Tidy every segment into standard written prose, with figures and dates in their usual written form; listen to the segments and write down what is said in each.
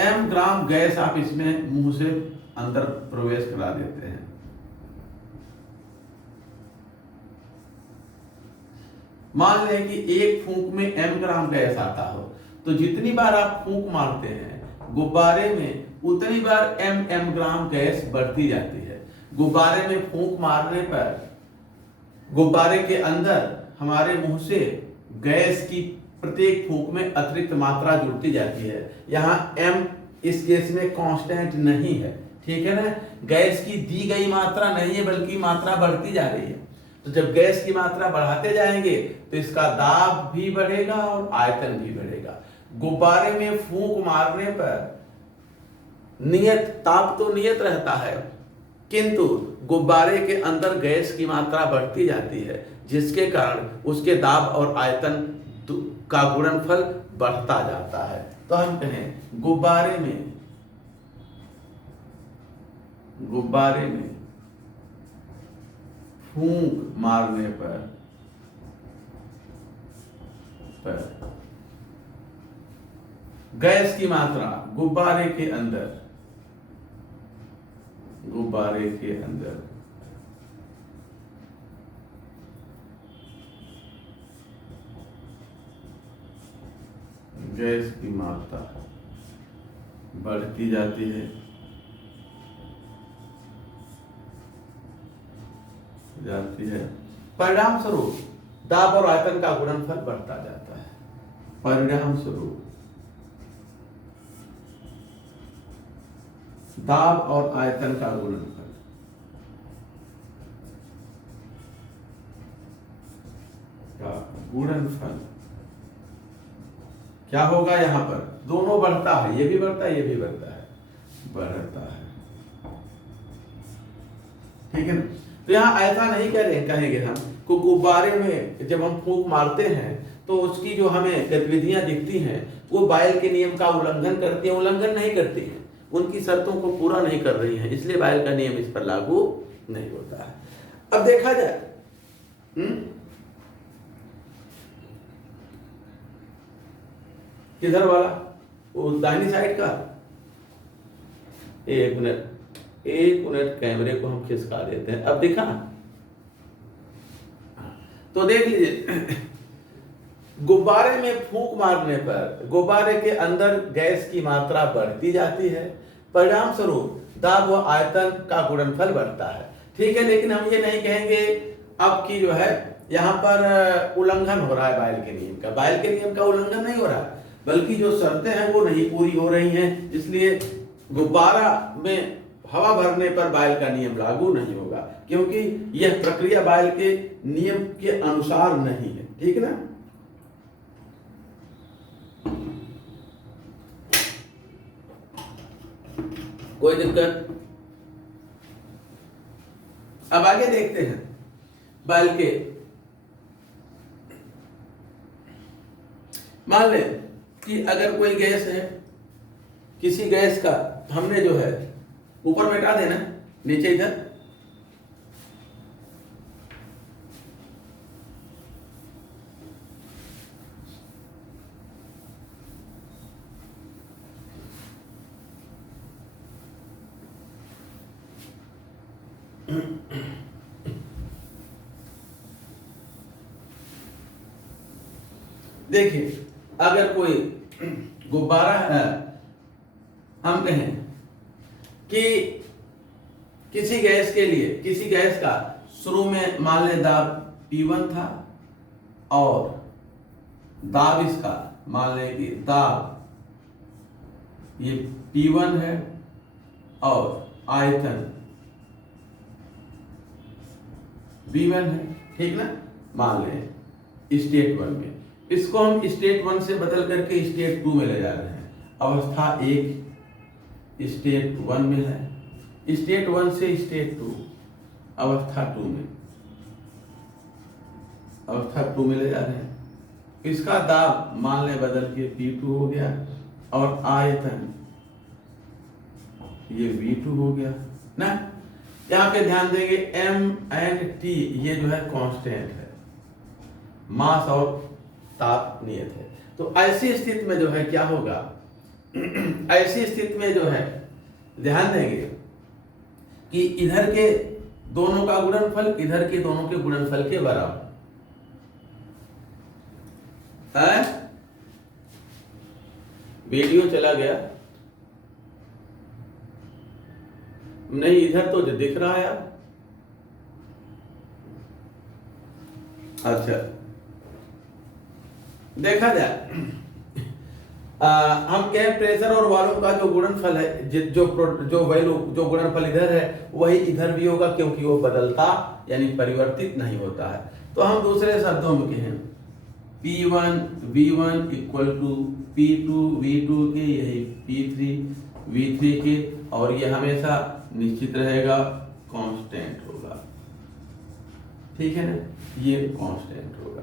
m ग्राम gas आप इसमें मुंह से अंदर प्रवेश करा देते हैं। मान लें कि एक फूंक में m ग्राम गैस आता हो, तो जितनी बार आप फूंक मारते हैं गुब्बारे में, उतनी बार m ग्राम गैस बढ़ती जाती है। गुब्बारे में फूंक मारने पर गुब्बारे के अंदर हमारे मुंह से गैस की प्रत्येक फूंक में अतिरिक्त मात्रा जुड़ती जाती है। यहाँ m इस केस में कांस्टेंट नहीं है, ठीक है ना। गैस की दी गई मात्रा नहीं है, बल्कि मात्रा बढ़ती जा रही है। तो जब गैस की मात्रा बढ़ाते जाएंगे तो इसका दाब भी बढ़ेगा और आयतन भी बढ़ेगा। गुब्बारे में फूंक मारने पर नियत ताप तो नियत रहता है, किंतु गुब्बारे के अंदर गैस की मात्रा बढ़ती जाती है, जिसके कारण उसके दाब और आयतन का गुणनफल बढ़ता जाता है। तो हम कहें गुब्बारे में फूंक मारने पर गैस की मात्रा गुब्बारे के अंदर गैस की मात्रा बढ़ती जाती है, परिणाम स्वरूप दाब और आयतन का गुणनफल बढ़ता जाता है। परिणाम स्वरूप दाब और आयतन का गुणनफल क्या होगा? यहां पर दोनों बढ़ता है, ये भी बढ़ता है, ये भी बढ़ता है, ठीक है ना। तो यहाँ ऐसा नहीं कहेंगे हम को गुब्बारे में जब हम फूंक मारते हैं तो उसकी जो हमें गतिविधियां दिखती हैं वो बायल के नियम का उल्लंघन नहीं करती हैं, उनकी शर्तों को पूरा नहीं कर रही हैं, इसलिए बायल का नियम इस पर लागू नहीं होता है। अब देखा जाए किधर वाला, वो दाहिनी साइड का। एक मिनट कैमरे को हम खिसका देते हैं। अब दिखा, तो देख लीजिए गुब्बारे में फूंक मारने पर गुब्बारे के अंदर गैस की मात्रा बढ़ती जाती है, परिणाम स्वरूप दाब व आयतन का गुणनफल बढ़ता है, ठीक है। लेकिन हम ये नहीं कहेंगे अब की जो है यहाँ पर उल्लंघन हो रहा है बायल के नियम का। बायल के नियम का उल्लंघन नहीं हो रहा है, बल्कि जो शर्तें हैं वो नहीं पूरी हो रही हैं, इसलिए गुब्बारा में हवा भरने पर बायल का नियम लागू नहीं होगा, क्योंकि यह प्रक्रिया बायल के नियम के अनुसार नहीं है, ठीक है ना। कोई दिक्कत? अब आगे देखते हैं बायल के। मान लें कि अगर कोई गैस है, किसी गैस का हमने जो है ऊपर में हटा देना, नीचे इधर देखिए, अगर कोई गुब्बारा है, हम कहें कि किसी गैस के लिए, किसी गैस का शुरू में मान लें दाब P1 था और दाब इसका मान लें कि दाब ये P1 है और आयतन V1 है, ठीक ना। मान लें स्टेट 1 में, इसको हम स्टेट 1 से बदल करके स्टेट 2 में ले जा रहे हैं। अवस्था 1 स्टेट 1 में है, स्टेट 1 से स्टेट 2 अवस्था 2 में ले जा रहे हैं। इसका दाब मान लें बदल के P2 हो गया और आयतन ये V2 हो गया ना। यहाँ पे ध्यान देंगे M एंड T ये जो है कांस्टेंट है, मास और ताप नियत है। तो ऐसी स्थिति में जो है क्या होगा ऐसी स्थिति में जो है ध्यान देंगे कि इधर के दोनों का गुणनफल इधर के दोनों के गुणनफल के बराबर है। वीडियो चला गया नहीं, इधर तो जो दिख रहा है। अच्छा देखा जाए, हम कहें प्रेशर और वॉल्यूम का जो गुणनफल है, जो वैल्यू जो गुणनफल इधर है वही इधर भी होगा, क्योंकि वो बदलता यानी परिवर्तित नहीं होता है। तो हम दूसरे शब्दों में कहें P1 V1 equal to P2 V2 के, यही P3 V3 के, और ये हमेशा निश्चित रहेगा, कांस्टेंट होगा। ठीक है ना, ये कांस्टेंट होगा,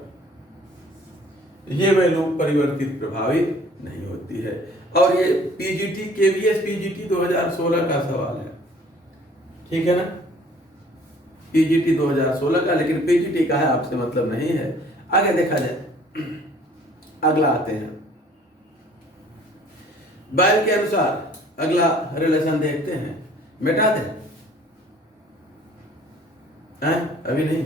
ये वैल्यू परिवर्तित प्रभावित नहीं होती है। और ये पीजीटी केवीएस पीजीटी 2016 का सवाल है, ठीक है ना, पीजीटी 2016 का, लेकिन पीजीटी का है आपसे मतलब नहीं है। आगे देखा जाए, अगला आते हैं बायल के अनुसार, अगला रिलेशन देखते हैं। मिटा दें अभी नहीं,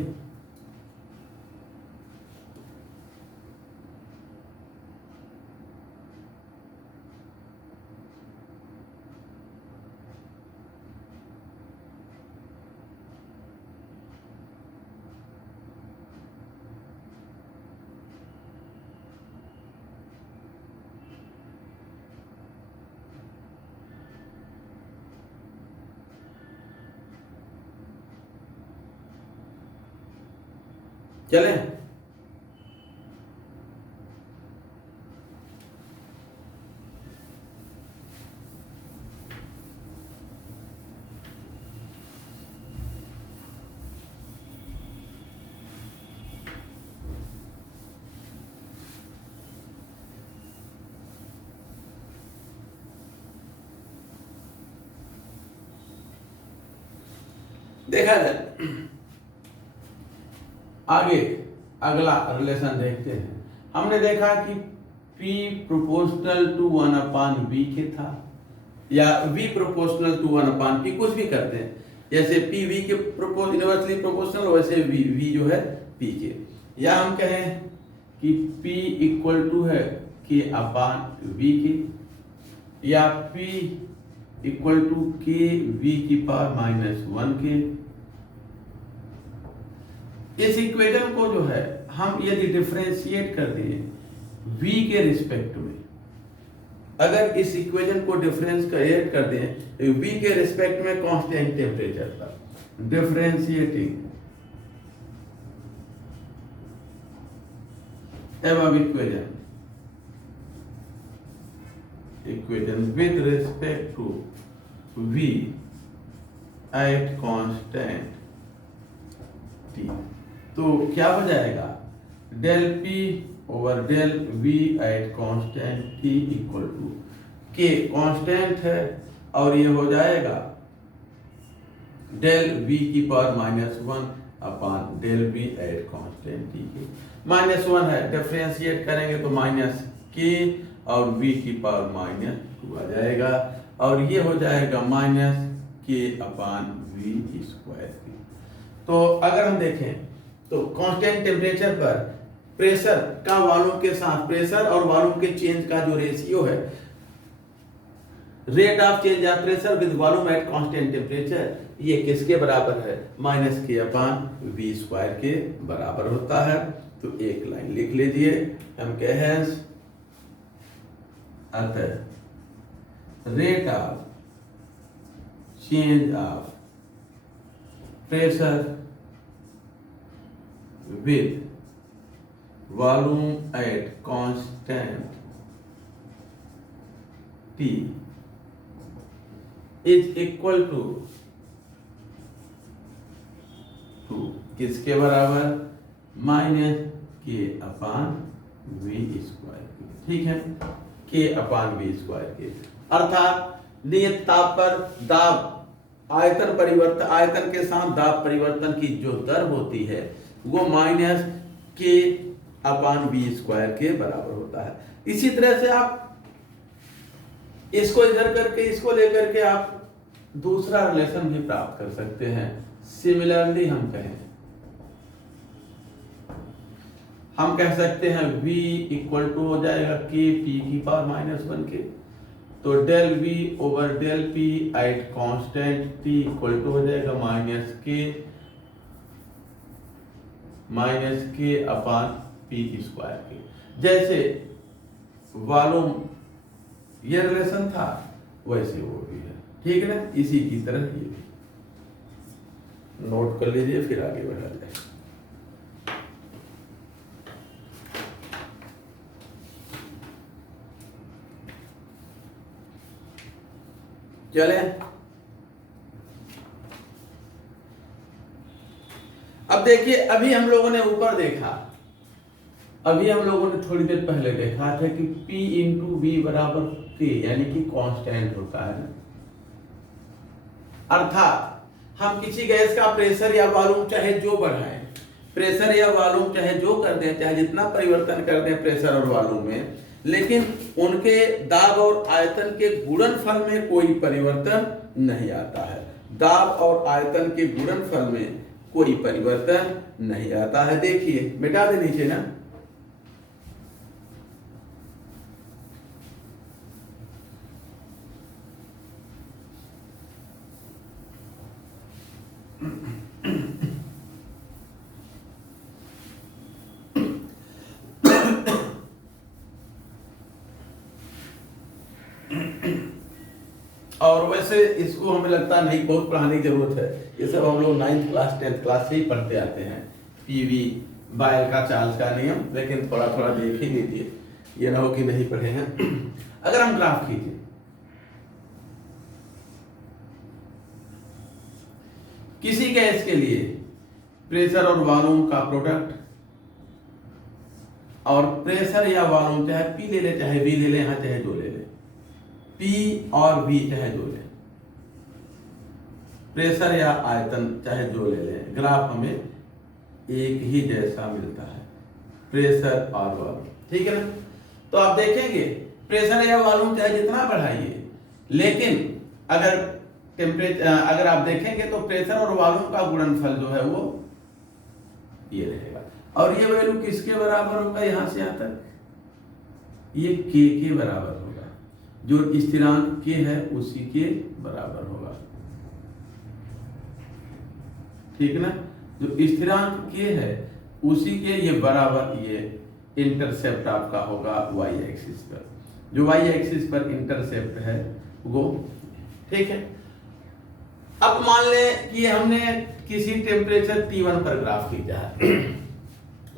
चलें। देखा जाए आगे, अगला रिलेशन देखते हैं। हमने देखा कि P प्रोपोर्शनल टू 1/V के था, या V प्रोपोर्शनल टू 1/P, कुछ भी करते हैं, जैसे P V के इनवर्सली प्रोपोर्शनल, वैसे V जो है P के, या हम कहें कि P इक्वल टू है K/V के, या P इक्वल टू KV⁻⁻1 के। इस इक्वेशन को जो है हम यदि डिफरेंशिएट कर दें V के रिस्पेक्ट में, अगर इस इक्वेशन को डिफरेंशिएट कर दें V के रिस्पेक्ट में कांस्टेंट टेम्परेचर पर, differentiating above equation with respect to V at constant T, तो क्या हो जाएगा, del P over del V at constant T equal to K constant है, और ये हो जाएगा del V⁻⁻1 upon del V at constant T के। -1 है, डिफरेंशिएट करेंगे तो -K और V⁻⁻2 आ जाएगा, और ये हो जाएगा -K/V²। तो अगर हम देखें तो कांस्टेंट टेम्परेचर पर प्रेशर का वॉल्यूम के साथ, प्रेशर और वॉल्यूम के चेंज का जो रेशियो है, rate of change of pressure with volume at constant temperature, ये किसके बराबर है, -K/V² के बराबर होता है। तो एक लाइन लिख लीजिए, हम कहें अतः rate of change of pressure with volume at constant T is equal to किसके बराबर, -K/V²। ठीक है, K/V² के, अर्थात नियत ताप पर दाब आयतन परिवर्तन, आयतन के साथ दाब परिवर्तन की जो दर होती है वो -K/V² के बराबर होता है। इसी तरह से आप इसको इधर करके इसको लेकर के आप दूसरा रिलेशन भी प्राप्त कर सकते हैं। सिमिलरली हम कह सकते हैं v इक्वल टू हो जाएगा k p⁻⁻1 के, तो del v over del p at constant t equal to हो जाएगा माइनस के अपॉन p स्क्वायर के। जैसे वॉल्यूम ये रिलेशन था वैसे वो भी है, ठीक है ना। इसी की तरह ये भी नोट कर लीजिए, फिर आगे बढ़ा जाए। चले अब देखिए, अभी हम लोगों ने ऊपर देखा, अभी हम लोगों ने थोड़ी देर पहले देखा था कि P इंटू वी बराबर K, यानी कि कांस्टेंट होता है। अर्थात हम किसी गैस का प्रेशर या वॉल्यूम चाहे जो बढ़ाएं, प्रेशर या वॉल्यूम चाहे जो कर दें, चाहे जितना परिवर्तन कर दें प्रेशर और वॉल्यूम में, लेकिन उनके दाब और आयतन के गुणनफल में कोई परिवर्तन नहीं आता है। दाब और आयतन के गुणनफल में कोई परिवर्तन नहीं आता है। देखिए मिटा दे नीचे ना, और वैसे इसको हमें लगता नहीं बहुत पढ़ाने की जरूरत है, ये सब हम लोग 9th क्लास 10th क्लास से ही पढ़ते आते हैं, पीवी बायल का चार्ल्स का नियम, लेकिन थोड़ा थोड़ा देख ही लीजिए, ये ना हो कि नहीं पढ़े हैं। अगर हम ग्राफ कीजिए, किसी गैस के लिए प्रेशर और वॉल्यूम का प्रोडक्ट, और प्रेशर या वॉल्यूम चाहे पी ले ले चाहे वी ले ले, यहां चाहे जो ले ले, P और V चाहे जो ले, प्रेशर या आयतन चाहे जो ले लें, ग्राफ हमें एक ही जैसा मिलता है, प्रेशर और वॉल्यूम, ठीक है ना। तो आप देखेंगे प्रेशर या वॉल्यूम चाहे जितना बढ़ाइए, लेकिन अगर अगर आप देखेंगे तो प्रेशर और वॉल्यूम का गुणनफल जो है वो ये रहेगा, और ये वैल्यू किसके बराबर होगा, यहां से यहां तक ये K के बराबर होगा, जो स्थिरांक K है उसी के बराबर होगा, ठीक ना। जो स्थिरांक K है उसी के ये बराबर, ये इंटरसेप्ट आपका होगा y एक्सिस पर, जो y एक्सिस पर इंटरसेप्ट है वो, ठीक है। अब मान लें कि हमने किसी टेम्परेचर T1 पर ग्राफ खींचा है,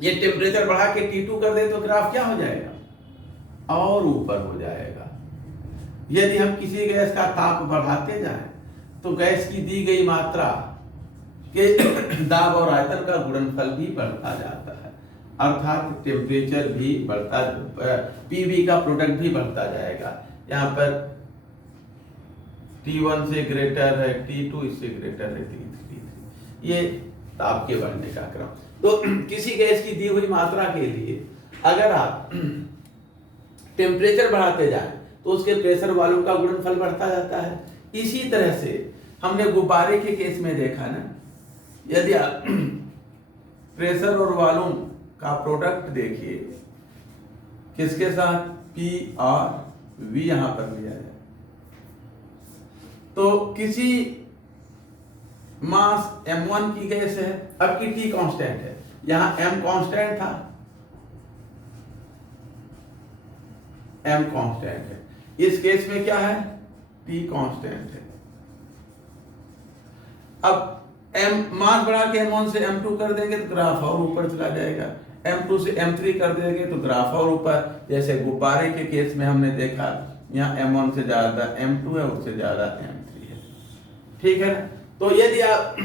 ये टेम्परेचर बढ़ा के T2 कर दे तो ग्राफ क्या हो जाएगा, और ऊपर हो जाएगा। यदि हम किसी गैस का ताप बढ़ाते जाएं तो गैस की दी गई मात्रा के दाब और आयतन का गुणनफल भी बढ़ता जाता है, अर्थात टेम्परेचर भी बढ़ता, पीवी का प्रोडक्ट भी बढ़ता जाएगा। यहाँ पर T1 से ग्रेटर है T2, इससे ग्रेटर है T3, ये ताप के बढ़ने का क्रम। तो किसी गैस की दी हुई मात्रा के लिए अगर आप टेम्परेचर बढ़ाते जाएं तो उसके प्रेशर वॉल्यूम का गुणनफल बढ़ता जाता है। इसी तरह से हमने गुब्बारे के केस में देखा ना, यदि आप प्रेशर और वॉल्यूम का प्रोडक्ट देखिए किसके साथ, P और V यहां पर लिया जाए, तो किसी मास m1 की गैस है, अब की T कांस्टेंट है, यहां m कांस्टेंट था, m कांस्टेंट है, इस केस में क्या है, T कांस्टेंट है। अब m मास बढ़ा के m1 से m2 कर देंगे तो ग्राफ और ऊपर चला जाएगा, m2 से m3 कर देंगे तो ग्राफ और ऊपर। जैसे गुब्बारे के केस में हमने देखा यहाँ m1 से ज्यादा m2 है, उससे ज्यादा m3 है, ठीक है ना। तो यदि आप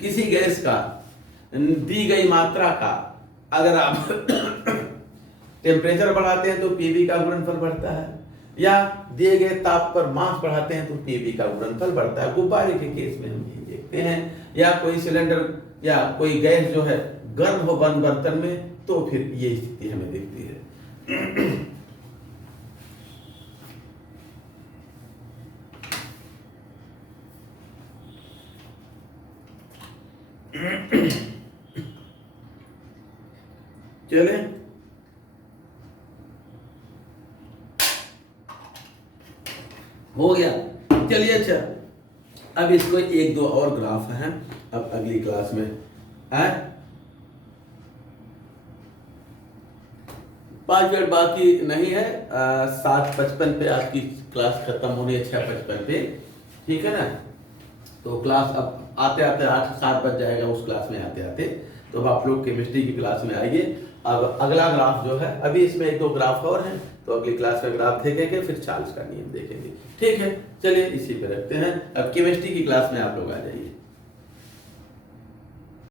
किसी गैस का दी गई मात्रा का अगर आप टेम्परेचर बढ़ाते हैं तो पीवी का गुणनफल बढ़ता है, या दिए गए ताप पर मास बढ़ाते हैं तो पीवी का गुणनफल बढ़ता है। गुब्बारे के केस में हम ये देखते हैं, या कोई सिलेंडर या कोई गैस जो है गर्म हो बंद बर्तन में, तो फिर ये स्थिति हमें दिखती है। चले, हो गया। चलिए अच्छा, अब इसको एक दो और ग्राफ हैं, अब अगली क्लास में है। 5 मिनट बाकी नहीं है, 7:55 पे आपकी क्लास खत्म होनी है, 6:55 पे, ठीक है ना। तो क्लास अब आते आते 8-7 बज जाएगा उस क्लास में आते आते। तो अब आप लोग केमिस्ट्री की क्लास में आइए। अब अगला ग्राफ जो है, अभी इसमें एक दो ग्राफ और हैं, तो अगली क्लास में ग्राफ देखेंगे, फिर चार्ल्स का नियम देखेंगे, ठीक है। चलिए इसी पे रखते हैं, अब केमिस्ट्री की क्लास में आप लोग आ जाइए।